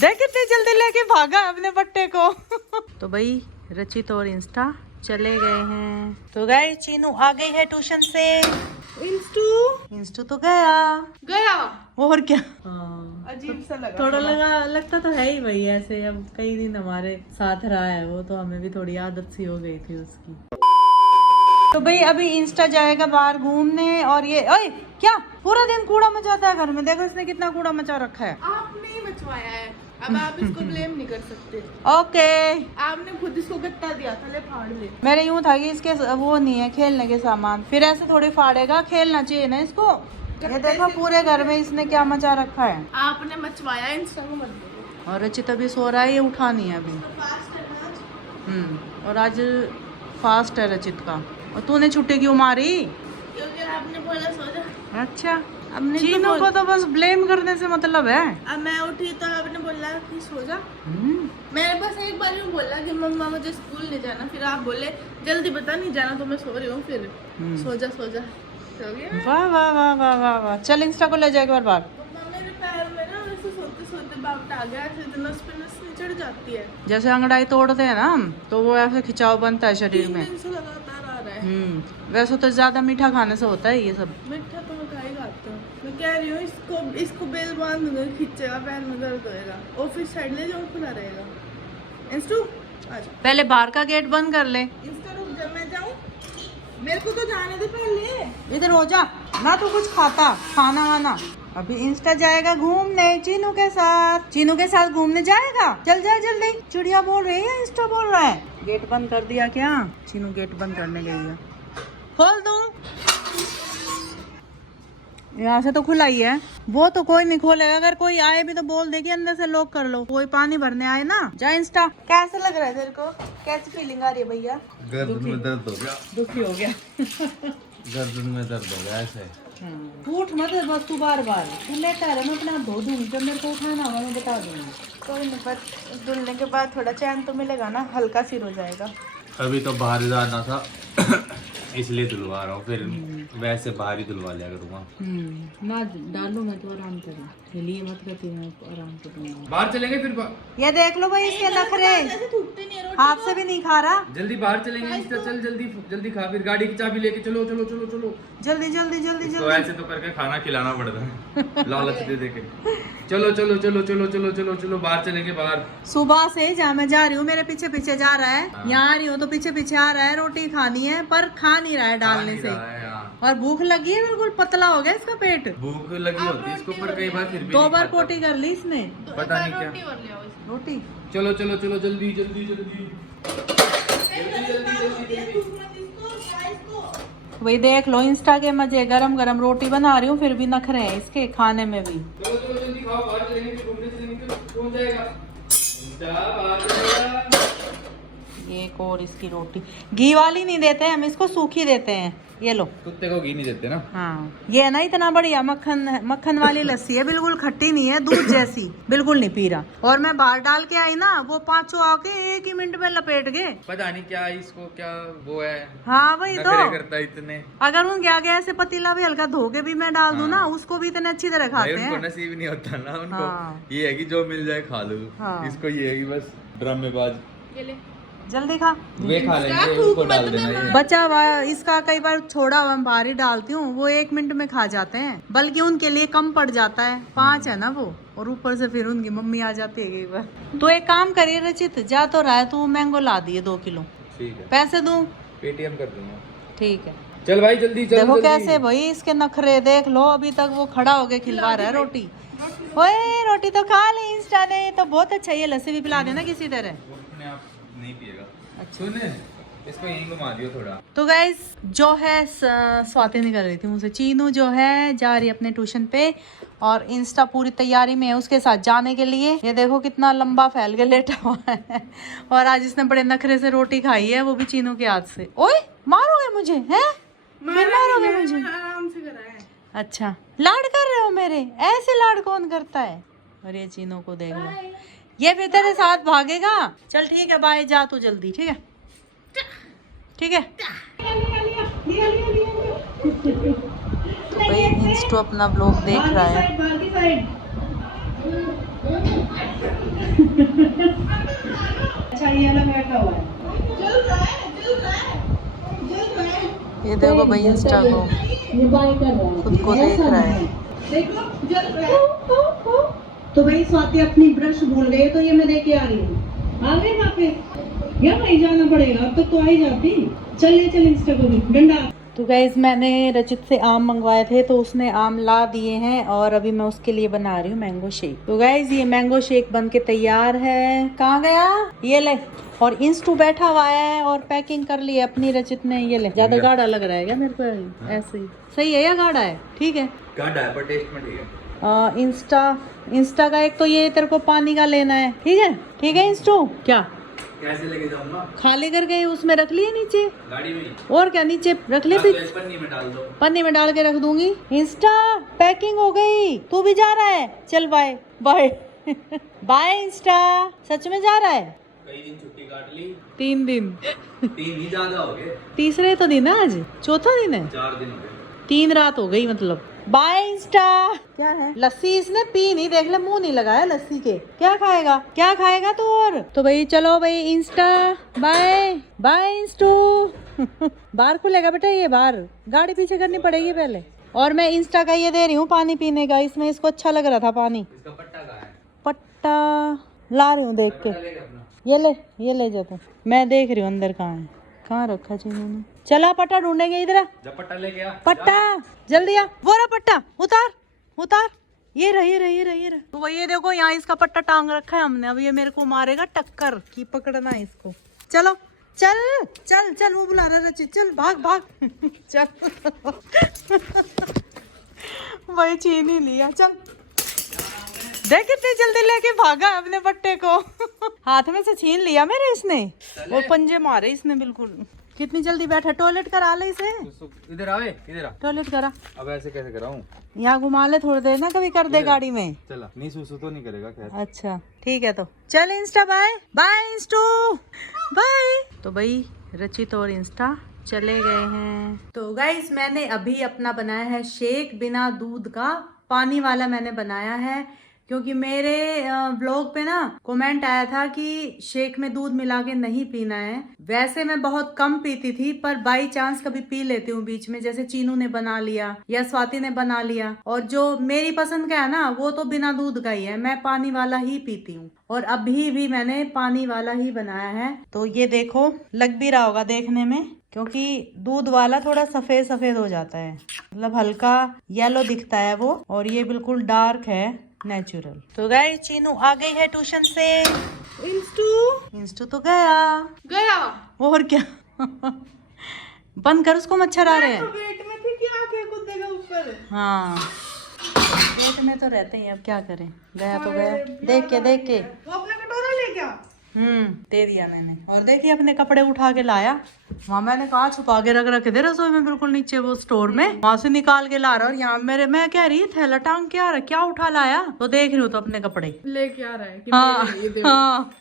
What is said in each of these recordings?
देख कितनी जल्दी लेके भागा अपने पट्टे को। तो भाई रचित और इंस्टा चले गए हैं। तो गए चीनू आ गई है ट्यूशन से। इंस्टू तो गया और क्या। अजीब सा लगा, थोड़ा लगता तो है ही भाई ऐसे। अब कई दिन हमारे साथ रहा है वो, तो हमें भी थोड़ी आदत सी हो गई थी उसकी। तो भाई अभी इंस्टा जाएगा बाहर घूमने। और ये ओए क्या पूरा दिन कूड़ा मचाता है घर में। देखो इसने कितना कूड़ा मचा रखा है। आपने ही मचवाया है, अब आप इसको ब्लेम नहीं कर सकते। ओके आपने खुद इसको गत्ता दिया था, ले फाड़ ले। मेरे यूं था कि इसके वो नहीं है खेलने के सामान, फिर ऐसे थोड़ी फाड़ेगा, खेलना चाहिए ना इसको। ये देखो पूरे घर में इसने क्या मचा रखा है। आपने मचवाया, इंस्टा को मत बोलो। और रचित अभी सो रहा है, ये उठा नहीं है अभी। और आज फास्ट है रचित का। और तूने छुट्टी क्यों मारी? क्योंकि आपने बोला सो जा। अच्छा चीनू को तो बस ब्लेम करने से मतलब है। अब मैं उठी तो आपने बोला कि सो जा। मैंने बस एक बार यूँ बोला कि मम्मा मुझे स्कूल नहीं जाना, फिर आप बोले जल्दी बता नहीं जाना तो मैं सो रही हूँ, फिर सो जा सो जा। वाह वाह वाह वाह वाह वाह। चल इंस्टा को ले जाएगा बार। मेरे पैर में ना वैसे सोते सोते बावट आ गया, ऐसे नस पे नस चढ़ जाती है। जैसे अंगड़ाई तोड़ते हैं ना हम, तो वो ऐसे खिंचाव बनता है शरीर में। 3 दिन से लगातार आ रहा है। वैसे तो ज्यादा मीठा खाने से होता है ये सब। मीठा तो मैं खा ही खाती हूँ। मैं कह रही हूँ इसको बेल बांध दूंगा, खींचेगा, पैर में दर्द होएगा। ऑफिस साइड ले जाओ, खुला रहेगा। इंस्टू आजा। पहले बाहर का गेट बंद कर ले। इंस्टा रुक जा, मैं जाऊँ? मेरे को तो जाने दे पहले। इधर हो जा ना, तू कुछ खाता खाना वाना। अभी इंस्टा जाएगा घूमने चीनू के साथ। चीनू के साथ घूमने जाएगा। चल जा जल्दी। चिड़िया बोल रही है, इंस्टा बोल रहा है। गेट बंद कर दिया क्या? चीनू गेट बंद करने गई है। खोल दूं? यहाँ से तो खुला ही है। वो तो कोई नहीं खोलेगा। अगर कोई आए भी तो बोल दे कि अंदर से लॉक कर लो। कोई पानी भरने आए ना। जा इंस्टा। कैसा लग रहा है तेरे को? कैसी फीलिंग आ रही है भैया? गर्दन में दर्द हो गया। दुखी हो गया। गर्दन में दर्द हो गया ऐसे। उठ मत बस तू बार तू लेटा रहे। मैं अपना धो दूंगी, जब मेरे को उठाना होगा मैं बता दूंगी। कोई नहीं, पर धुलने के बाद थोड़ा चैन तो मिलेगा ना, हल्का सिर हो जाएगा। अभी तो बाहर जाना था इसलिए धुलवा रहा हूँ, फिर वैसे बाहर ही धुलवा लिया करूँगा। ना डालू मैं तो आराम करूँ, लिए मत करती मैं आराम करूँगा। बाहर चलेंगे फिर ये देख लो भाई इसके नखरे, हाथ से भी नहीं खा रहा। जल्दी बाहर चलेंगे। इंस्टा चल जल्दी जल्दी खा, फिर गाड़ी की चाबी लेके चलो चलो चलो चलो। जल्दी जल्दी जल्दी तो जल्दी। ऐसे तो करके खाना खिलाना पड़ता है लालच दे दे के। चलो चलो चलो चलो चलो चलो चलो बाहर चलेंगे। बाहर सुबह से जहाँ मैं जा रही हूँ मेरे पीछे पीछे जा रहा है। यहाँ आ रही हूँ तो पीछे पीछे आ रहा है। रोटी खानी है पर खा नहीं रहा है डालने से। और भूख लगी है, बिल्कुल पतला हो गया इसका पेट। भूख लगी होती है इसको, पर कई बार फिर भी 2 बार पोटी कर ली इसने। पता नहीं क्या रोटी। चलो चलो चलो जल्दी जल्दी जल्दी। वही देख लो इंस्टा के मजे। गरम गरम रोटी बना रही हूँ, फिर भी नखरे हैं इसके खाने में भी। चलो चलो जल्दी खाओ, बाहर चलेंगे, घूमने चलेंगे, कौन जाएगा? बाहर चलेगा। एक और इसकी रोटी घी वाली नहीं देते हम इसको, सूखी देते हैं। ये लो। कुत्ते को घी नहीं देते ना। हाँ ये है ना इतना बढ़िया मक्खन वाली लस्सी है, बिल्कुल खट्टी नहीं है, दूध जैसी, बिल्कुल नहीं पी रहा। और मैं बाहर डाल के आई ना, वो 5 आके 1 ही मिनट में लपेट गए। पता नहीं क्या इसको क्या वो है। हाँ वही तो करता है इतने। अगर उनके आगे ऐसे पतीला भी हल्का धो के भी मैं डाल दूं ना, उसको भी इतने अच्छी तरह खाते हैं। उनको नसीब नहीं होता ना उनको। हाँ। ये है कि जो मिल जाए खा लो। हाँ। इसको ये है कि बस ड्रामेबाज। जल्दी खा। वे खा लेंगे, उनको डाल देना ये। बचा हुआ इसका कई बार छोड़ा हुआ बाहर ही डालती हूँ, वो 1 मिनट में खा जाते हैं। बल्कि उनके लिए कम पड़ जाता है, 5 है ना वो। और ऊपर से फिर उनकी मम्मी आ जाती है कई बार। तो एक काम करिए रचित, जा तो रहा है तू, मैंगो ला दिए 2 किलो। ठीक है। पैसे दूं? पेटीएम कर दूंगा। ठीक है। चल भाई जल्दी चल। देखो कैसे भाई इसके नखरे देख लो। अभी तक वो खड़ा होके खिलवा रहा है रोटी। ओए रोटी तो खा ली इंस्टा ने, तो बहुत अच्छा। ये लस्सी भी पिला देना किसी तरह। अपने आप नहीं पिएगा। अच्छा सुन, इसको यहीं घुमा दियो थोड़ा। तो गाइस जो है स्वाति नहीं कर रही थी मुझसे। चीनू जो है जा रही है अपने ट्यूशन पे, और इंस्टा पूरी तैयारी में है उसके साथ जाने के लिए। ये देखो कितना लंबा फैल के लेटा हुआ है। और आज इसने बड़े नखरे से रोटी खाई है, वो भी चीनू के हाथ से। ओए मारोगे मुझे? हैं फिर मारोगे मुझे? आराम से करा है। अच्छा लाड कर रहे हो मेरे? ऐसे लाड कौन करता है? और ये चीनू को देख लो, ये फिर तेरे साथ भागेगा। चल ठीक है बाय, जा तू जल्दी। ठीक है ठीक है। तो भाई इंस्टो अपना ब्लॉग देख रहा है। अच्छा ये वाला बैठा हुआ है, जल रहा है, जल रहा है, जल रहा है। ये देखो भाई इंस्टा को ये बाय कर रहा है, खुद को देख रहा है। देखो जल रहा है। तो भाई स्वाति अपनी ब्रश भूल गई, तो ये मैं लेके आ रही हूँ। आ गए वहाँ पे, या वहीं जाना पड़ेगा, अब तक तो आ ही जाती। चल ले चल इंस्टा को भी डंडा। तो गाइज मैंने रचित से आम मंगवाए थे, तो उसने आम ला दिए हैं और अभी मैं उसके लिए बना रही हूँ मैंगो शेक। तो गाइज ये मैंगो शेक बन के तैयार है। कहाँ गया ये ले। और इंस्टू बैठा हुआ है और पैकिंग कर ली है अपनी रचित ने। ये ले, ज्यादा गाढ़ा लग रहा है क्या मेरे को? ऐसे ही सही है या गाढ़ा है? ठीक है, गाढ़ा है पर टेस्ट में ठीक है। इंस्टा का एक तो ये तेरे को पानी का लेना है, ठीक है? ठीक है इंस्टू, क्या कैसे लेके जाऊंगा? खाली करके उसमें रख लिए नीचे, गाड़ी में? और क्या नीचे रख ले, तो इस पन्नी में डाल दो। पन्नी में डाल के रख दूंगी। इंस्टा पैकिंग हो गई, तू भी जा रहा है? चल बाय बाय। बाय इंस्टा, सच में जा रहा है? कई दिन छुट्टी काट ली। 3 दिन। 3 ही ज्यादा हो गए। तीसरे तो दिन है, आज चौथा दिन है। 4 दिन हो गए। 3 रात हो गई मतलब। Bye insta. क्या है? लस्सी इसने पी नहीं, देख ले मुंह नहीं लगाया लस्सी के। क्या खाएगा, क्या खाएगा तू? और तो भाई चलो भाई इंस्टा बाय बाय इंस्टू। बाहर खुलेगा बेटा, ये बाहर गाड़ी पीछे करनी पड़ेगी पहले। और मैं इंस्टा का ये दे रही हूँ पानी पीने का, इसमें इसको अच्छा लग रहा था पानी। इसका पट्टा कहाँ है? पट्टा ला रही हूँ देख के। लेके अपना। ये ले जा तू। मैं देख रही हूँ अंदर कहाँ है, कहाँ रखा चीनू ने। चला पट्टा ढूंढेंगे इधर। जब पट्टा लेके आ। पट्टा जल्दी आ, वो रहा पट्टा, उतार उतार। ये रहा ये रहा ये रहा ये रहा। तो ये देखो यहाँ इसका पट्टा टांग रखा है हमने। अब ये मेरे को मारेगा टक्कर की, पकड़ना है इसको। चलो चल चल चल, वो बुला रहा रचित, चल भाग भाग। चल। वही छीन ही लिया, चल देख कितनी जल्दी लेके भागा अपने पट्टे को। हाथ में से छीन लिया मेरे इसने, वो पंजे मारे इसने बिल्कुल। कितनी जल्दी बैठा, टॉयलेट करा ले इसे। इधर आवे, इधर आ। टॉयलेट करा, अब ऐसे कैसे कराऊं? यहाँ घुमा ले थोड़ी देर ना, कभी कर दे गाड़ी में। चला, नहीं सुसु तो नहीं करेगा खैर। अच्छा ठीक है, तो चल इंस्टा बाय बाय इंस्टू बाय। तो भाई रचित और इंस्टा चले गए हैं। तो गाइस मैंने अभी अपना बनाया है शेक बिना दूध का, पानी वाला मैंने बनाया है। क्योंकि मेरे ब्लॉग पे ना कमेंट आया था कि शेक में दूध मिला के नहीं पीना है। वैसे मैं बहुत कम पीती थी, पर बाई चांस कभी पी लेती हूँ बीच में, जैसे चीनू ने बना लिया या स्वाति ने बना लिया। और जो मेरी पसंद का है ना, वो तो बिना दूध का ही है, मैं पानी वाला ही पीती हूँ। और अभी भी मैंने पानी वाला ही बनाया है। तो ये देखो, लग भी रहा होगा देखने में, क्योंकि दूध वाला थोड़ा सफेद सफेद हो जाता है, मतलब हल्का येलो दिखता है वो, और ये बिल्कुल डार्क है, नेचुरल। तो गाइस चीनू आ गई है ट्यूशन से। इंस्टू तो गया और क्या। बंद कर, उसको मच्छर आ रहे हैं। पेट में थी क्या, आंखें कुत्ते के ऊपर। हाँ पेट में तो रहते हैं, अब क्या करें। गया तो गया, देख के वो अपना कटोरा ले गया। दे दिया मैंने। और देखिए अपने कपड़े उठा के लाया, वहाँ मैंने कहा छुपा के रख रखे थे रसोई में, बिल्कुल नीचे वो स्टोर में, वहाँ से निकाल के ला रहा। और यहाँ मैं कह रही थैला टांग के आ रहा, क्या उठा लाया? तो देख रही हूँ तो अपने कपड़े लेके आ रहा है कि हाँ, मेरे लिए दे। हाँ।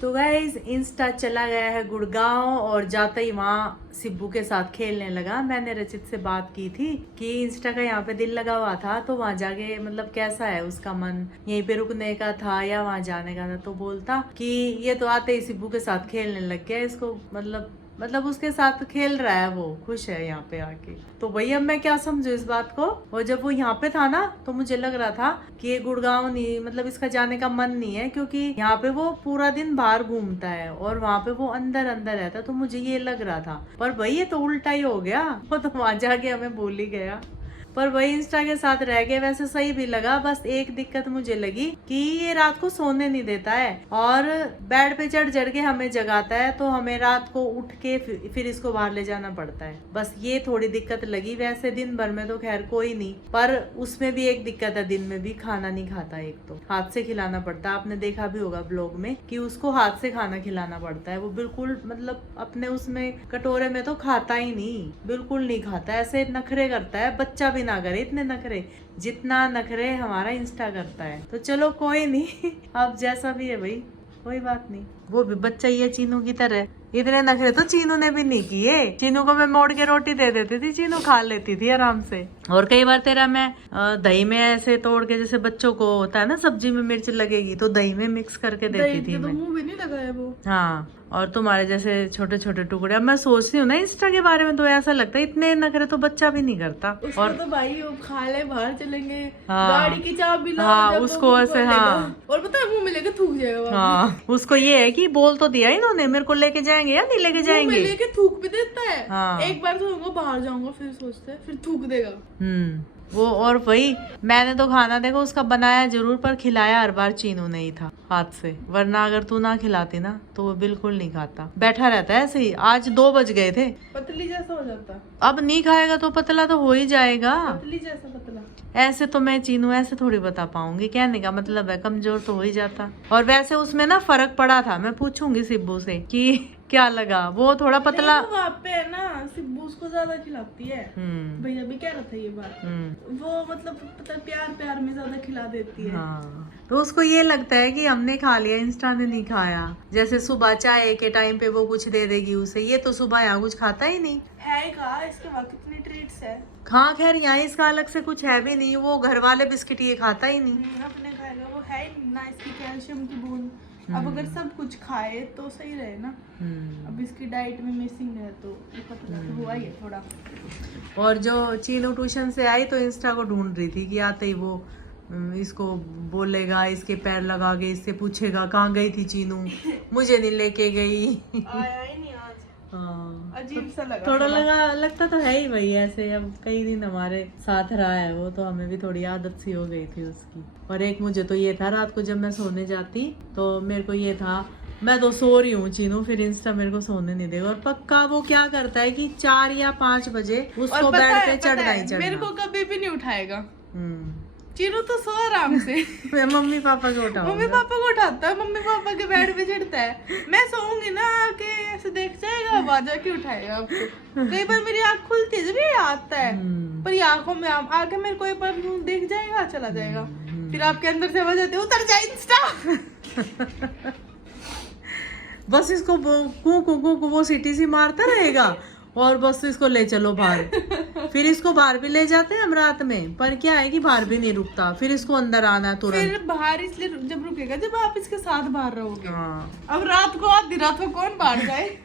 तो गाइज इंस्टा चला गया है गुड़गांव, और जाते ही वहाँ सिब्बू के साथ खेलने लगा। मैंने रचित से बात की थी कि इंस्टा का यहाँ पे दिल लगा हुआ था, तो वहाँ जाके मतलब कैसा है उसका मन, यहीं पे रुकने का था या वहाँ जाने का था। तो बोलता कि ये तो आते ही सिब्बू के साथ खेलने लग गया, इसको मतलब उसके साथ खेल रहा है, वो खुश है यहाँ पे आके। तो वही अब मैं क्या समझू इस बात को। और जब वो यहाँ पे था ना, तो मुझे लग रहा था कि ये गुड़गांव नहीं, मतलब इसका जाने का मन नहीं है, क्योंकि यहाँ पे वो पूरा दिन बाहर घूमता है और वहाँ पे वो अंदर रहता। तो मुझे ये लग रहा था, पर भाई ये तो उल्टा ही हो गया। वो तो वहाँ जाके हमें भूल ही गया। पर वही इंस्टा के साथ रह गए। वैसे सही भी लगा, बस एक दिक्कत मुझे लगी कि ये रात को सोने नहीं देता है और बेड पे चढ़ के हमें जगाता है, तो हमें रात को उठ के फिर इसको बाहर ले जाना पड़ता है। बस ये थोड़ी दिक्कत लगी। वैसे दिन भर में तो खैर कोई नहीं, पर उसमें भी एक दिक्कत है, दिन में भी खाना नहीं खाता। एक तो हाथ से खिलाना पड़ता है, आपने देखा भी होगा ब्लॉग में कि उसको हाथ से खाना खिलाना पड़ता है। वो बिल्कुल मतलब अपने उसमें कटोरे में तो खाता ही नहीं, बिल्कुल नहीं खाता, ऐसे नखरे करता है। बच्चा भी ना करे इतने नखरे, जितना नखरे हमारा इंस्टा करता है। तो चलो कोई नहीं, अब जैसा भी है भाई, कोई बात नहीं। वो भी बच्चा ही है चीनू की तरह। इतने नखरे तो चीनू ने भी नहीं किए। चीनू को मैं मोड़ के रोटी दे देती थी, चीनू खा लेती थी आराम से। और कई बार तेरा मैं दही में ऐसे तोड़ के, जैसे बच्चों को होता है ना सब्जी में मिर्च लगेगी तो दही में मिक्स करके देती थी तो मैं। मुंह भी नहीं लगाया वो। हाँ, और तुम्हारे जैसे छोटे छोटे टुकड़े। अब मैं सोचती हूँ ना इंस्टा के बारे में, तो ऐसा लगता है इतने नखरे तो बच्चा भी नहीं करता। उसको और तो भाई वो खा ले, बाहर चलेंगे, हाँ। गाड़ी की चाबी लाओ, हाँ, जब वो उसको मुंह ऐसे, खोलेगा, हाँ। और पता है मुंह में लेके थूक जाएगा वो। हाँ, उसको ये है कि बोल तो दिया इन्होंने, मेरे को लेके जाएंगे या नहीं लेके मुंह में जाएंगे। लेके थूक भी देता है। हाँ। एक बार तो बाहर जाऊंगा, फिर सोचते है, फिर थूक देगा। वो और वही, मैंने तो खाना देखो उसका बनाया जरूर, पर खिलाया हर बार चीनू ने ही था हाथ से। वरना अगर तू ना खिलाती ना तो वो बिल्कुल नहीं खाता, बैठा रहता है ऐसे ही। आज 2 बज गए थे, पतली जैसा हो जाता, अब नहीं खाएगा तो पतला तो हो ही जाएगा। पतली जैसा पतला। ऐसे तो मैं चीनू ऐसे थोड़ी बता पाऊंगी, कहने का मतलब है कमजोर तो हो ही जाता। और वैसे उसमें ना फर्क पड़ा था, मैं पूछूंगी सिब्बू से कि क्या लगा। वो थोड़ा पतला, वहाँ पे है ना सिब्बू उसको ज्यादा खिलाती है। भैया भी कह रहा था ये बात। वो मतलब पता प्यार प्यार में ज्यादा खिला देती है। हाँ, तो उसको ये लगता है कि हमने खा लिया, इंस्टा ने नहीं खाया। जैसे सुबह चाय के टाइम पे वो कुछ दे देगी उसे, ये तो सुबह यहाँ कुछ खाता ही नहीं है। कहा इसके बाद कितनी ट्रीट्स है। हाँ, खैर यहाँ इसका अलग से कुछ है भी नहीं, वो घर वाले बिस्किट ये खाता ही नहीं। अपने खाएगा वो है ही ना, इसकी कैल्शियम की बूंद। अब अगर सब कुछ खाए तो सही रहे ना। अब इसकी डाइट में मिसिंग है तो ये पतला तो हुआ ही है थोड़ा। और जो चीनू ट्यूशन से आई तो इंस्टा को ढूंढ रही थी कि आते ही वो इसको बोलेगा, इसके पैर लगा के इससे पूछेगा कहाँ गई थी चीनू, मुझे नहीं लेके गई। आया ही नहीं आज। हाँ, अजीब सा लगा थोड़ा लगता तो है ही वही ऐसे। अब कई दिन हमारे साथ रहा है वो, तो हमें भी थोड़ी आदत सी हो गई थी उसकी। और एक मुझे तो ये था, रात को जब मैं सोने जाती तो मेरे को ये था, मैं तो सो रही हूँ चीनू, फिर इंस्टा मेरे को सोने नहीं देगा। और पक्का वो क्या करता है कि 4 या 5 बजे उसको बेड पे चढ़ना ही चढ़ना। मेरे को कभी भी नहीं उठाएगा। चीनू तो सो आराम से। मैं मम्मी पापा को उठाऊंगा। मम्मी पापा को उठाता है, मम्मी पापा के बेड पे चढ़ता है। मैं सोऊंगी ना, आके ऐसे देख जाएगा, आवाज आके उठाएगा आपको। कई बार मेरी आँख खुलती है जब ये आता है, पर ये आंखों में आके मेरे को एक बार देख जाएगा, चला जाएगा। फिर आपके अंदर से आवाज आती है, उतर जा इंस्टा। बस इसको कू कू कू कू वो सीटी सी मारता रहेगा और बस इसको ले चलो बाहर। फिर इसको बाहर भी ले जाते हैं हम रात में, पर क्या है कि बाहर भी नहीं रुकता, फिर इसको अंदर आना है तुरंत। फिर बाहर इसलिए जब रुकेगा जब आप इसके साथ बाहर रहोगे। हाँ। अब रात को आधी रात को कौन बाहर जाए।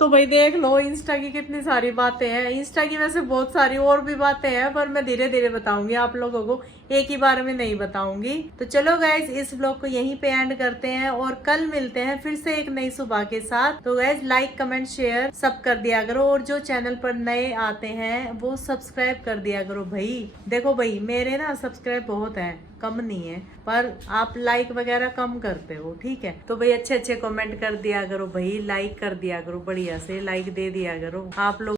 तो भाई देख लो इंस्टा की कितनी सारी बातें हैं। इंस्टा की वैसे बहुत सारी और भी बातें हैं, पर मैं धीरे धीरे बताऊंगी आप लोगों को, एक ही बार में नहीं बताऊंगी। तो चलो गाइज, इस व्लॉग को यहीं पे एंड करते हैं और कल मिलते हैं फिर से एक नई सुबह के साथ। तो गाइज लाइक कमेंट शेयर सब कर दिया करो, और जो चैनल पर नए आते हैं वो सब्सक्राइब कर दिया करो भाई। देखो भाई मेरे ना सब्सक्राइब बहुत है, कम नहीं है, पर आप लाइक वगैरह कम करते हो, ठीक है। तो भाई अच्छे अच्छे कमेंट कर दिया करो भाई, लाइक कर दिया करो, बढ़िया से लाइक दे दिया करो आप लोग।